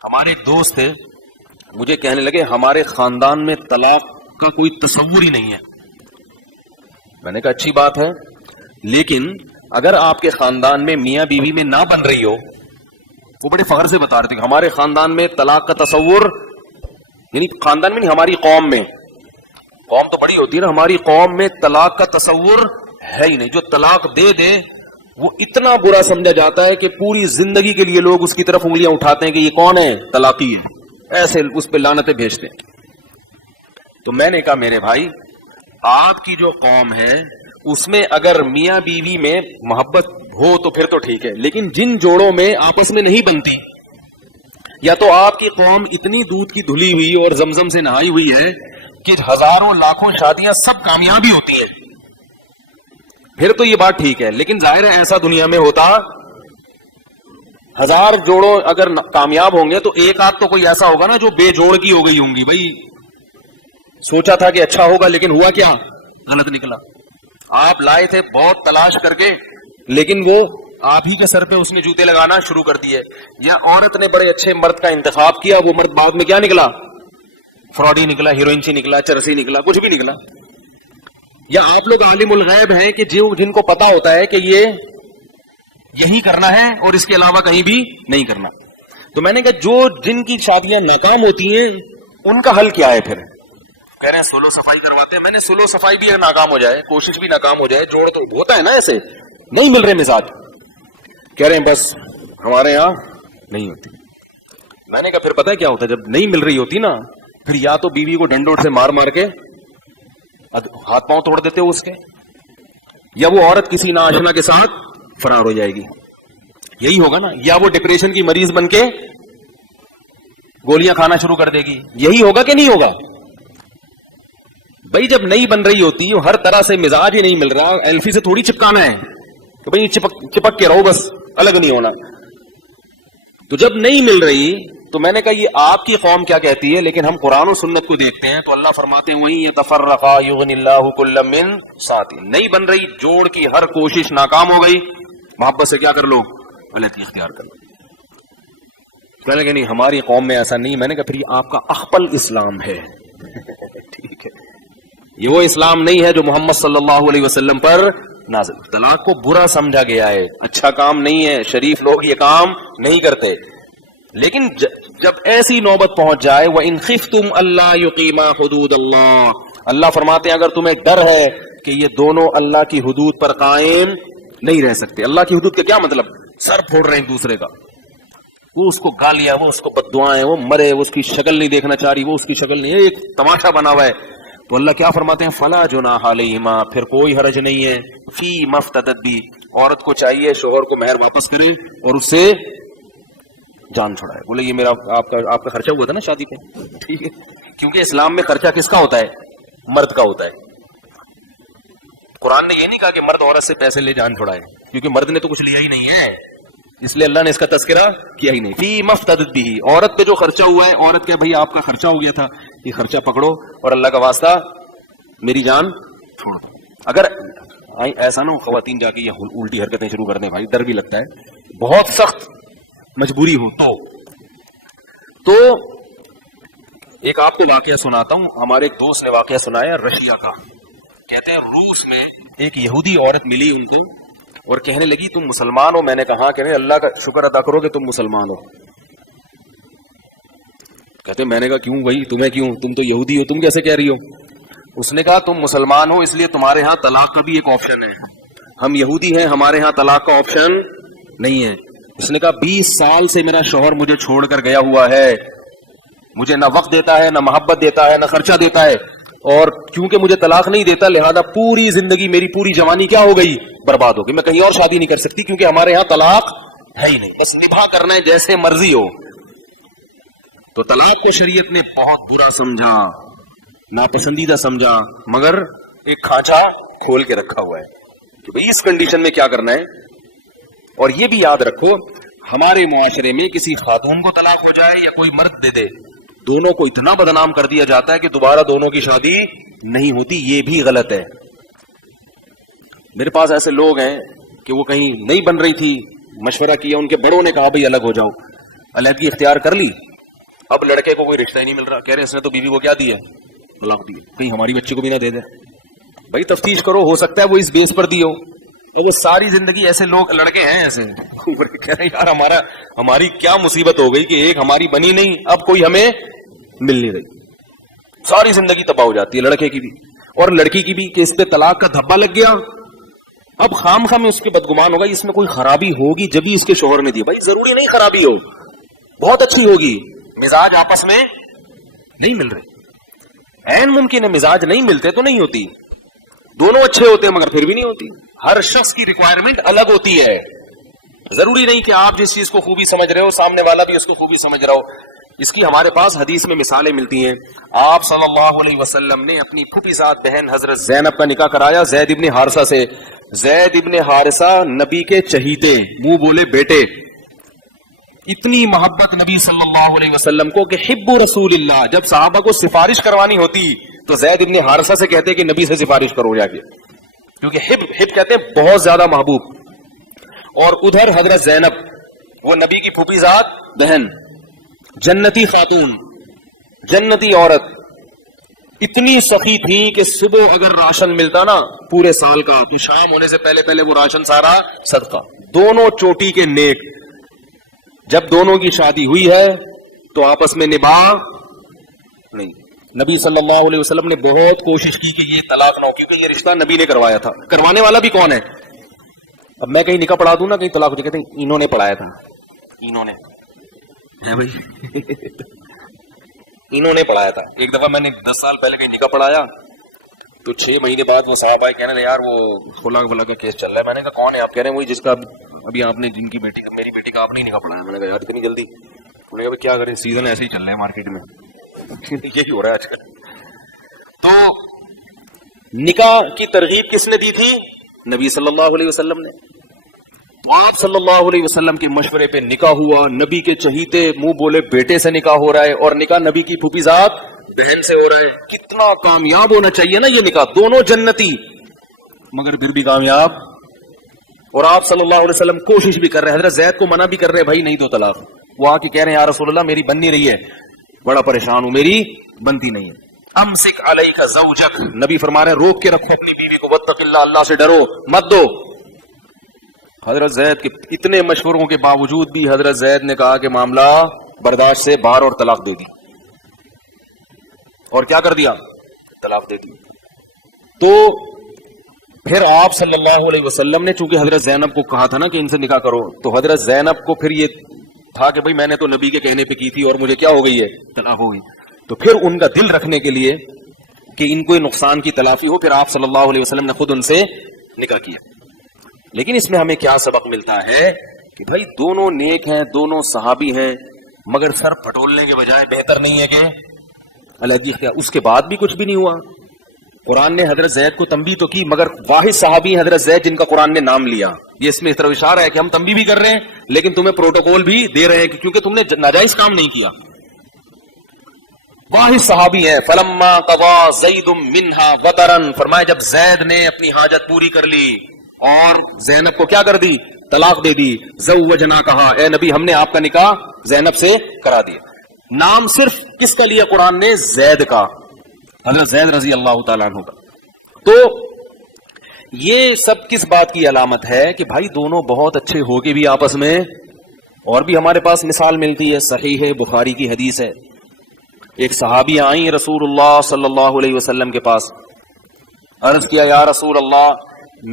ہمارے ایک دوست تھے, مجھے کہنے لگے ہمارے خاندان میں طلاق کا کوئی تصور ہی نہیں ہے. میں نے کہا اچھی بات ہے, لیکن اگر آپ کے خاندان میں میاں بیوی میں نہ بن رہی ہو, وہ بڑے فخر سے بتا رہے تھے کہ ہمارے خاندان میں طلاق کا تصور, یعنی خاندان میں نہیں, ہماری قوم میں, قوم تو بڑی ہوتی ہے نا, ہماری قوم میں طلاق کا تصور ہے ہی نہیں. جو طلاق دے دے وہ اتنا برا سمجھا جاتا ہے کہ پوری زندگی کے لیے لوگ اس کی طرف انگلیاں اٹھاتے ہیں کہ یہ کون ہے, طلاقی ہے, ایسے اس پہ لعنتیں بھیجتے ہیں. تو میں نے کہا میرے بھائی, آپ کی جو قوم ہے اس میں اگر میاں بیوی میں محبت ہو تو پھر تو ٹھیک ہے, لیکن جن جوڑوں میں آپس میں نہیں بنتی, یا تو آپ کی قوم اتنی دودھ کی دھلی ہوئی اور زمزم سے نہائی ہوئی ہے کہ ہزاروں لاکھوں شادیاں سب کامیابی ہوتی ہیں, پھر تو یہ بات ٹھیک ہے. لیکن ظاہر ہے ایسا دنیا میں ہوتا, ہزار جوڑوں اگر کامیاب ہوں گے تو ایک آدھ تو کوئی ایسا ہوگا نا جو بے جوڑ کی ہو گئی ہوں گی. بھائی سوچا تھا کہ اچھا ہوگا لیکن ہوا کیا, غلط نکلا. آپ لائے تھے بہت تلاش کر کے, لیکن وہ آپ ہی کے سر پہ اس نے جوتے لگانا شروع کر دیے. یا عورت نے بڑے اچھے مرد کا انتخاب کیا, وہ مرد بعد میں کیا نکلا, فراڈی نکلا, ہیروئنچی نکلا, چرسی نکلا, کچھ بھی نکلا. یا آپ لوگ عالم الغیب ہیں کہ جن کو پتا ہوتا ہے کہ یہ یہی کرنا ہے اور اس کے علاوہ کہیں بھی نہیں کرنا. تو میں نے کہا جو جن کی شادیاں ناکام ہوتی ہیں ان کا حل کیا ہے پھر؟ کہہ رہے ہیں سولو صفائی کرواتے ہیں. میں نے سولو صفائی بھی ناکام ہو جائے, کوشش بھی ناکام ہو جائے, جوڑ تو ہوتا ہے نا, ایسے نہیں مل رہے مزاج. کہہ رہے ہیں بس ہمارے یہاں نہیں ہوتی. میں نے کہا پھر پتہ ہے کیا ہوتا ہے, جب نہیں مل رہی ہوتی نا, پھر یا تو بیوی کو ڈنڈوٹ سے مار مار کے ہاتھ پاؤں توڑ دیتے ہو اس کے, یا وہ عورت کسی ناآشنا کے ساتھ فرار ہو جائے گی, یہی ہوگا نا. یا وہ ڈپریشن کی مریض بن کے گولیاں کھانا شروع کر دے گی, یہی ہوگا کہ نہیں ہوگا؟ بھائی جب نہیں بن رہی ہوتی, ہر طرح سے مزاج ہی نہیں مل رہا, ایلفی سے تھوڑی چپکانا ہے کہ بھائی چپک کے رہو, بس الگ نہیں ہونا. تو جب نہیں مل رہی تو میں نے کہا یہ آپ کی قوم کیا کہتی ہے, لیکن ہم قرآن و سنت کو دیکھتے ہیں تو اللہ فرماتے ہیں وہیں یتفرقا یغنی اللہ کلا من سعتہ. نہیں بن رہی, جوڑ کی ہر کوشش ناکام ہو گئی, محبت سے کیا کر لو, غلطی اختیار کر لو. کہنے لگے نہیں ہماری قوم میں ایسا نہیں. میں نے کہا پھر یہ آپ کا اخپل اسلام ہے. ٹھیک ہے, یہ وہ اسلام نہیں ہے جو محمد صلی اللہ علیہ وسلم پر نازل. طلاق کو برا سمجھا گیا ہے, اچھا کام نہیں ہے, شریف لوگ یہ کام نہیں کرتے. لیکن جب ایسی نوبت پہنچ جائے وَإِنْ خِفْتُمْ أَلَّا يُقِيمَا حُدُودَ اللَّهِ, اللہ فرماتے ہیں اگر تمہیں ڈر ہے کہ یہ دونوں اللہ کی حدود پر قائم نہیں رہ سکتے. اللہ کی حدود کا کیا مطلب, سر پھوڑ رہے ہیں ایک دوسرے کا, وہ اس کو گالیاں, وہ اس کو بددعائیں, وہ مرے, وہ اس کی شکل نہیں دیکھنا چاہ رہی, وہ اس کی شکل نہیں, ایک تماشا بنا ہوا ہے. تو اللہ کیا فرماتے ہیں فلا جناح علیہما, پھر کوئی حرج نہیں ہے, فی مفتدت بھی, عورت کو چاہیے شوہر کو مہر واپس کرے اور اس سے جان چھڑائے. بولے یہ میرا آپ کا خرچہ ہوا تھا نا شادی پہ, ٹھیک ہے, کیونکہ اسلام میں خرچہ کس کا ہوتا ہے, مرد کا ہوتا ہے. قرآن نے یہ نہیں کہا کہ مرد عورت سے پیسے لے جان چھڑائے, کیونکہ مرد نے تو کچھ لیا ہی نہیں ہے, اس لیے اللہ نے اس کا تذکرہ کیا ہی نہیں. فی مفتدت بھی, عورت پہ جو خرچہ ہوا ہے, عورت کہ بھائی آپ کا خرچہ ہو گیا تھا, یہ خرچہ پکڑو اور اللہ کا واسطہ میری جان چھوڑ دو. اگر ایسا نہ ہو خواتین جا کے یہ الٹی حرکتیں شروع کر دیں, بھائی ڈر بھی لگتا ہے, بہت سخت مجبوری ہو تو ایک آپ کو واقعہ سناتا ہوں. ہمارے ایک دوست نے واقعہ سنایا رشیا کا. کہتے ہیں روس میں ایک یہودی عورت ملی ان کو اور کہنے لگی تم مسلمان ہو. میں نے کہا کہ اللہ کا شکر ادا کرو کہ تم مسلمان ہو. کہتے ہیں میں نے کہا کیوں بھائی, تمہیں کیوں, تم تو یہودی ہو, تم کیسے کہہ رہی ہو؟ اس نے کہا تم مسلمان ہو اس لیے تمہارے ہاں طلاق کا بھی ایک آپشن ہے, ہم یہودی ہیں, ہمارے ہاں طلاق کا آپشن نہیں ہے. اس نے کہا 20 سال سے میرا شوہر مجھے چھوڑ کر گیا ہوا ہے, مجھے نہ وقت دیتا ہے, نہ محبت دیتا ہے, نہ خرچہ دیتا ہے, اور کیونکہ مجھے طلاق نہیں دیتا لہذا پوری زندگی, میری پوری جوانی کیا ہو گئی, برباد ہو گئی. میں کہیں اور شادی نہیں کر سکتی کیونکہ ہمارے ہاں طلاق ہے ہی نہیں, بس نبھا کرنا ہے جیسے مرضی ہو. تو طلاق کو شریعت نے بہت برا سمجھا, ناپسندیدہ سمجھا, مگر ایک کھانچا کھول کے رکھا ہوا ہے کہ بھئی اس کنڈیشن میں کیا کرنا ہے. اور یہ بھی یاد رکھو ہمارے معاشرے میں کسی خاتون کو طلاق ہو جائے یا کوئی مرد دے دے, دونوں کو اتنا بدنام کر دیا جاتا ہے کہ دوبارہ دونوں کی شادی نہیں ہوتی. یہ بھی غلط ہے. میرے پاس ایسے لوگ ہیں کہ وہ کہیں نہیں بن رہی تھی, مشورہ کیا, ان کے بڑوں نے کہا بھئی الگ ہو جاؤ, علیحدگی اختیار کر لی, اب لڑکے کو کوئی رشتہ ہی نہیں مل رہا، کہہ رہے اس نے تو بیوی کو کیا دی ہے؟ طلاق دی ہے، کہیں ہماری بچی کو بھی نہ دے دے۔ بھائی تفتیش کرو، ہو سکتا ہے وہ اس بیس پر دی ہو، اور وہ ساری زندگی ایسے لوگ لڑکے ہیں ایسے کہہ رہے یار ہماری کیا مصیبت ہو گئی کہ ایک ہماری بنی نہیں، اب کوئی ہمیں مل نہیں رہی، ساری زندگی تباہ ہو جاتی ہے لڑکے کی بھی اور لڑکی کی بھی کہ اس پہ طلاق کا دھبا لگ گیا۔ اب خام خواہ میں اس کے بدگمان ہوگا، اس میں کوئی خرابی ہوگی جبھی اس کے شوہر نے دی۔ بھائی ضروری نہیں خرابی ہو، بہت اچھی ہوگی، مزاج آپس میں نہیں مل رہے، عین ممکن ہے مزاج نہیں ملتے تو نہیں ہوتی، دونوں اچھے ہوتے ہیں مگر پھر بھی نہیں ہوتی۔ ہر شخص کی ریکوائرمنٹ الگ ہوتی ہے، ضروری نہیں کہ آپ جس چیز کو خوبی سمجھ رہے ہو سامنے والا بھی اس کو خوبی سمجھ رہا ہو۔ اس کی ہمارے پاس حدیث میں مثالیں ملتی ہیں۔ آپ صلی اللہ علیہ وسلم نے اپنی پھوپھی ذات بہن حضرت زینب کا نکاح کرایا زید ابن حارثہ سے۔ زید ابن حارثہ نبی کے چہیتے، منہ بولے بیٹے، اتنی محبت نبی صلی اللہ علیہ وسلم کو کہ حب رسول اللہ، جب صحابہ کو سفارش کروانی ہوتی تو زید ابن حارثہ سے کہتے کہ نبی سے سفارش کرو جا کے، کیونکہ حب کہتے ہیں بہت زیادہ محبوب۔ اور ادھر حضرت زینب، وہ نبی کی پھوپھی ذات بہن، جنتی خاتون، جنتی عورت، اتنی سخی تھی کہ صبح اگر راشن ملتا نا پورے سال کا تو شام ہونے سے پہلے پہلے وہ راشن سارا صدقہ۔ دونوں چوٹی کے نیک، جب دونوں کی شادی ہوئی ہے تو آپس میں نباہ نہیں۔ نبی صلی اللہ علیہ وسلم نے بہت کوشش کی کہ یہ طلاق نہ ہو، کیونکہ یہ رشتہ نبی نے کروایا تھا، کروانے والا بھی کون ہے؟ اب میں کہیں نکاح پڑھا دوں نا کہیں طلاق ہو جائے، کہتے ہیں انہوں نے پڑھایا تھا، انہوں نے ہے بھائی انہوں نے پڑھایا تھا۔ ایک دفعہ میں نے 10 سال پہلے کہیں نکاح پڑھایا تو 6 مہینے بعد وہ صاحب آئے کہنے لگے یار وہ خلا ولا کا کیس چل رہا ہے۔ میں نے کہا کون ہے آپ؟ کہہ رہے ہیں وہی جس کا ابھی آپ نے جن کی بیٹی کا میری بیٹی کا آپ نے نکاح پڑھایا۔ میں نے کہا یار اتنی جلدی؟ انہوں نے کہا کیا کریں سیزن ایسے ہی چل رہے ہیں مارکیٹ میں یہی ہو رہا ہے آج کل۔ تو نکاح کی ترغیب کس نے دی تھی؟ نبی صلی اللہ علیہ وسلم نے۔ تو آپ صلی اللہ علیہ وسلم کے مشورے پہ نکاح ہوا، نبی کے چہیتے منہ بولے بیٹے سے نکاح ہو رہا ہے، اور نکاح نبی کی پھوپھی ذات بہن سے ہو رہا ہے۔ کتنا کامیاب ہونا چاہیے نا یہ نکاح، دونوں جنتی مگر پھر بھی کامیاب۔ اور آپ صلی اللہ علیہ وسلم کوشش بھی کر رہے ہیں، حضرت زید کو منع بھی کر رہے ہیں بھائی نہیں دو طلاق۔ وہ آ کے کہہ رہے ہیں یا رسول اللہ میری بن نہیں رہی ہے، بڑا پریشان ہوں، میری بنتی نہیں ہے۔ امسک علیک زوجک، نبی فرما رہے ہیں روک کے رکھو اپنی بیوی کو، واتق اللہ، اللہ سے ڈرو، مت دو۔ حضرت زید کے اتنے مشوروں کے باوجود بھی حضرت زید نے کہا کہ معاملہ برداشت سے باہر اور طلاق دے دی، اور کیا کر دیا؟ طلاق دے دی۔ تو پھر آپ صلی اللہ علیہ وسلم نے چونکہ حضرت زینب کو کہا تھا نا کہ ان سے نکاح کرو، تو حضرت زینب کو پھر یہ تھا کہ بھائی میں نے تو نبی کے کہنے پہ کی تھی اور مجھے کیا ہو گئی ہے؟ طلاق ہو گئی۔ تو پھر ان کا دل رکھنے کے لیے کہ ان کو نقصان کی تلافی ہو، پھر آپ صلی اللہ علیہ وسلم نے خود ان سے نکاح کیا۔ لیکن اس میں ہمیں کیا سبق ملتا ہے کہ بھائی دونوں نیک ہیں، دونوں صحابی ہیں، مگر سر پھٹولنے کے بجائے بہتر نہیں ہے کہ علیحدگی کیا؟ اس کے بعد بھی کچھ بھی نہیں ہوا۔ قرآن نے حضرت زید کو تنبیہ تو کی، مگر واحد صحابی ہیں حضرت زید جن کا قرآن نے نام لیا۔ یہ اس میں اس طرح اشارہ ہے کہ ہم تنبیہ بھی کر رہے ہیں لیکن تمہیں پروٹوکول بھی دے رہے ہیں کیونکہ تم نے ناجائز کام نہیں کیا۔ واحد صحابی ہیں۔ فلما قضا زید منہا وطرن، فرمایا جب زید نے اپنی حاجت پوری کر لی اور زینب کو کیا کر دی؟ طلاق دے دی۔ زوجنا، کہا اے نبی ہم نے آپ کا نکاح زینب سے کرا دیا۔ نام صرف کس کا لیا قرآن نے؟ زید کا، حضرت زید رضی اللہ تعالیٰ عنہ کا۔ تو یہ سب کس بات کی علامت ہے کہ بھائی دونوں بہت اچھے ہو کے بھی آپس میں، اور بھی ہمارے پاس مثال ملتی ہے، صحیح بخاری کی حدیث ہے۔ ایک صحابی آئیں رسول اللہ صلی اللہ علیہ وسلم کے پاس، عرض کیا یا رسول اللہ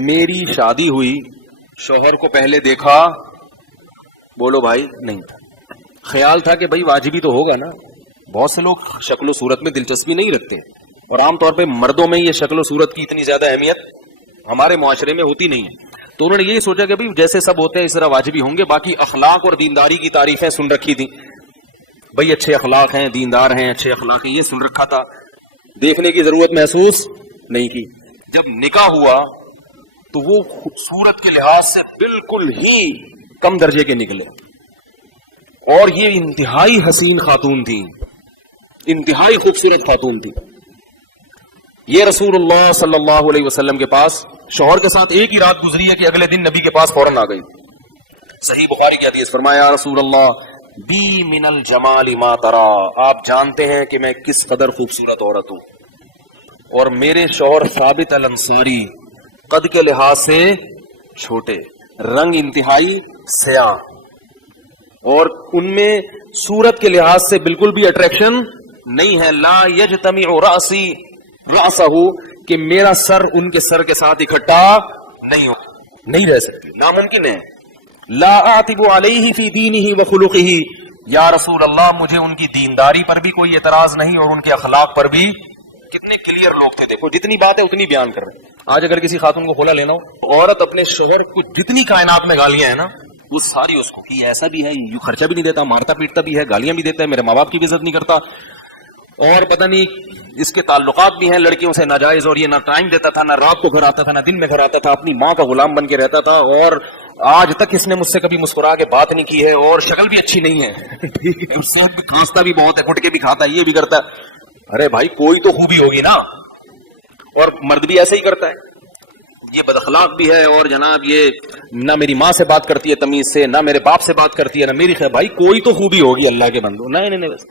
میری شادی ہوئی، شوہر کو پہلے دیکھا، بولو بھائی نہیں تھا، خیال تھا کہ بھائی واجبی تو ہوگا نا، بہت سے لوگ شکل و صورت میں دلچسپی نہیں رکھتے اور عام طور پہ مردوں میں یہ شکل و صورت کی اتنی زیادہ اہمیت ہمارے معاشرے میں ہوتی نہیں ہے۔ تو انہوں نے یہی سوچا کہ بھائی جیسے سب ہوتے ہیں اس طرح واجبی ہوں گے، باقی اخلاق اور دینداری کی تعریفیں سن رکھی تھی، بھائی اچھے اخلاق ہیں، دیندار ہیں، اچھے اخلاق ہیں، یہ سن رکھا تھا، دیکھنے کی ضرورت محسوس نہیں کی۔ جب نکاح ہوا تو وہ خوبصورت کے لحاظ سے بالکل ہی کم درجے کے نکلے، اور یہ انتہائی حسین خاتون تھی، انتہائی خوبصورت خاتون تھی۔ یہ رسول اللہ صلی اللہ علیہ وسلم کے پاس شوہر کے ساتھ ایک ہی رات گزری ہے کہ اگلے دن نبی کے پاس فوراً آ گئی۔ صحیح بخاری کی حدیث، فرمایا یا رسول اللہ بی من الجمال ما ترا، آپ جانتے ہیں کہ میں کس قدر خوبصورت عورت ہوں، اور میرے شوہر ثابت الانصاری قد کے لحاظ سے چھوٹے، رنگ انتہائی سیاہ، اور ان میں صورت کے لحاظ سے بالکل بھی اٹریکشن نہیں ہے. لا یجتمع رأسی رأسہ، کہ میرا سر ان کے سر کے ساتھ اکٹھا نہیں رہ سکتی، ناممکن ہے. لا اعتب علیہ فی دینہ وخلقہ، یا رسول اللہ مجھے ان کی دینداری پر بھی کوئی اعتراض نہیں اور ان کے اخلاق پر بھی. کتنے کلیئر لوگ تھے، دیکھو جتنی بات ہے اتنی بیان کر رہے ہیں. آج اگر کسی خاتون کو کھولا لینا ہو، عورت اپنے شوہر کو جتنی کائنات میں گالیاں ہیں نا وہ ساری اس کو، کہ ایسا بھی ہے، یوں خرچہ بھی نہیں دیتا، مارتا پیٹتا بھی ہے، گالیاں بھی دیتا ہے، میرے ماں باپ کی بھی عزت نہیں کرتا، اور پتہ نہیں اس کے تعلقات بھی ہیں لڑکیوں سے ناجائز، اور یہ نہ ٹائم دیتا تھا، نہ رات کو گھر آتا تھا، نہ دن میں گھر آتا تھا، اپنی ماں کا غلام بن کے رہتا تھا، اور آج تک اس نے مجھ سے کبھی مسکرا کے بات نہیں کی ہے، اور شکل بھی اچھی نہیں ہے، صحت بھی، کھانستا بھی بہت ہے، گٹکے بھی کھاتا ہے، یہ بھی کرتا ہے. ارے بھائی کوئی تو خوبی ہوگی نا. اور مرد بھی ایسے ہی کرتا ہے، یہ بد اخلاق بھی ہے، اور جناب یہ نہ میری ماں سے بات کرتی ہے تمیز سے، نہ میرے باپ سے بات کرتی ہے، نہ میری خیر. بھائی کوئی تو خوبی ہوگی اللہ کے بندو. نہیں بس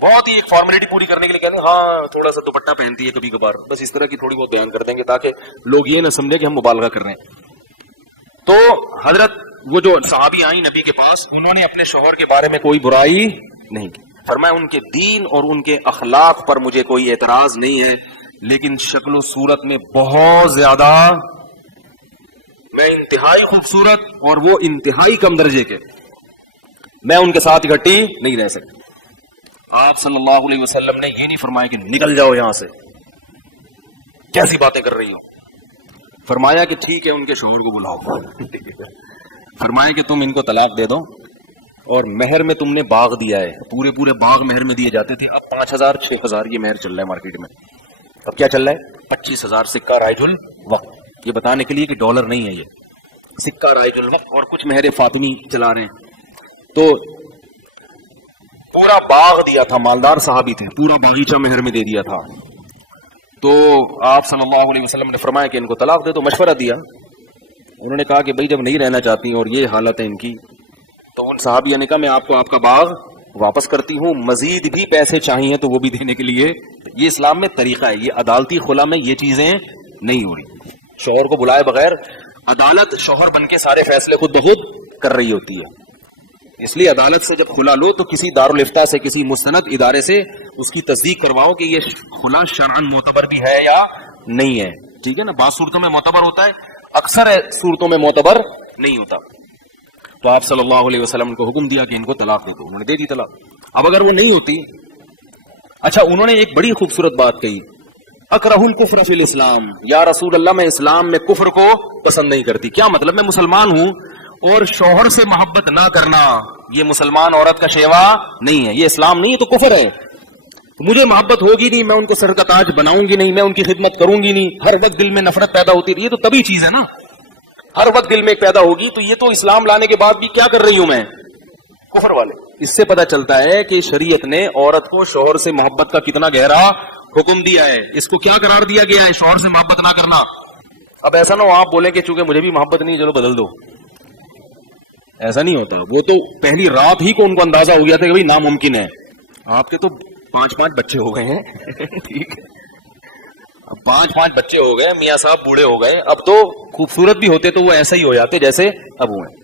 بہت ہی ایک فارمیلٹی پوری کرنے کے لیے کہتے ہیں ہاں تھوڑا سا دوپٹہ پہنتی ہے کبھی کبھار، بس اس طرح کی تھوڑی بہت بیان کر دیں گے تاکہ لوگ یہ نہ سمجھے کہ ہم مبالغہ کر رہے ہیں. تو حضرت وہ جو صحابی آئیں نبی کے پاس، انہوں نے اپنے شوہر کے بارے میں کوئی برائی نہیں کی. فرمایا ان کے دین اور ان کے اخلاق پر مجھے کوئی اعتراض نہیں ہے، لیکن شکل و صورت میں بہت زیادہ میں انتہائی خوبصورت اور وہ انتہائی کم درجے کے، میں ان کے ساتھ اکٹھی نہیں رہ سکتی. آپ صلی اللہ علیہ وسلم نے یہ نہیں فرمایا کہ نکل جاؤ یہاں سے، کیسی باتیں کر رہی ہو. فرمایا کہ ٹھیک ہے ان کے شوہر کو بلاؤ، فرمایا کہ تم ان کو طلاق دے دو، اور مہر میں تم نے باغ دیا ہے، پورے باغ مہر میں دیے جاتے تھے، اب 5,000 6,000 یہ مہر چل رہا ہے مارکیٹ میں. اب کیا چل رہا ہے؟ 25,000 سکہ رائج الوقت، یہ بتانے کے لیے کہ ڈالر نہیں ہے، یہ سکہ رائج الوقت، اور کچھ مہر فاطمی چلا رہے ہیں. تو پورا باغ دیا تھا، مالدار صحابی تھے، پورا باغیچہ مہر میں دے دیا تھا. تو آپ صلی اللہ علیہ وسلم نے فرمایا کہ ان کو طلاق دے دو. مشورہ دیا، انہوں نے کہا کہ بھائی جب نہیں رہنا چاہتی اور یہ حالت ہے ان کی، تو ان صحابیہ نے کہا میں آپ کو آپ کا باغ واپس کرتی ہوں، مزید بھی پیسے چاہیے تو وہ بھی دینے کے لیے. یہ اسلام میں طریقہ ہے، یہ عدالتی خلا میں یہ چیزیں نہیں ہو رہی. شوہر کو بلائے بغیر عدالت شوہر بن کے سارے فیصلے خود بخود کر رہی ہوتی ہے. اس لیے عدالت سے جب خلا لو تو کسی دارالفتاء سے، کسی مستند ادارے سے اس کی تصدیق کرواؤ کہ یہ خلا شرعاً معتبر بھی ہے یا نہیں ہے. ٹھیک ہے نا، بعض صورتوں میں معتبر ہوتا ہے، اکثر صورتوں میں معتبر نہیں ہوتا. تو آپ صلی اللہ علیہ وسلم کو حکم دیا کہ ان کو طلاق دے دو، انہوں نے دے دی طلاق. اب اگر وہ نہیں ہوتی، اچھا انہوں نے ایک بڑی خوبصورت بات کہی، اکرہ الکفر فی الاسلام، یا رسول اللہ میں اسلام میں کفر کو پسند نہیں کرتی. کیا مطلب؟ میں مسلمان ہوں اور شوہر سے محبت نہ کرنا یہ مسلمان عورت کا شیوا نہیں ہے، یہ اسلام نہیں ہے، تو کفر ہے. مجھے محبت ہوگی نہیں، میں ان کو سر کا تاج بناؤں گی نہیں، میں ان کی خدمت کروں گی نہیں، ہر وقت دل میں نفرت پیدا ہوتی رہی، یہ تو طبیعی چیز ہے نا، ہر وقت دل میں ایک پیدا ہوگی. تو یہ تو اسلام لانے کے بعد بھی کیا کر رہی ہوں میں؟ کفر والے. اس سے پتہ چلتا ہے کہ شریعت نے عورت کو شوہر سے محبت کا کتنا گہرا حکم دیا ہے. اس کو کیا قرار دیا گیا ہے؟ شوہر سے محبت نہ کرنا. اب ایسا نہ ہو آپ بولیں کہ چونکہ مجھے بھی محبت نہیں چلو بدل دو، ایسا نہیں ہوتا. وہ تو پہلی رات ہی کو ان کو اندازہ ہو گیا تھا کہ بھائی ناممکن ہے. آپ کے تو 5 بچے ہو گئے ہیں ٹھیک ہے، 5 بچے ہو گئے، میاں صاحب بوڑھے ہو گئے، اب تو خوبصورت بھی ہوتے تو وہ ایسا ہی ہو جاتے جیسے اب ہوئے.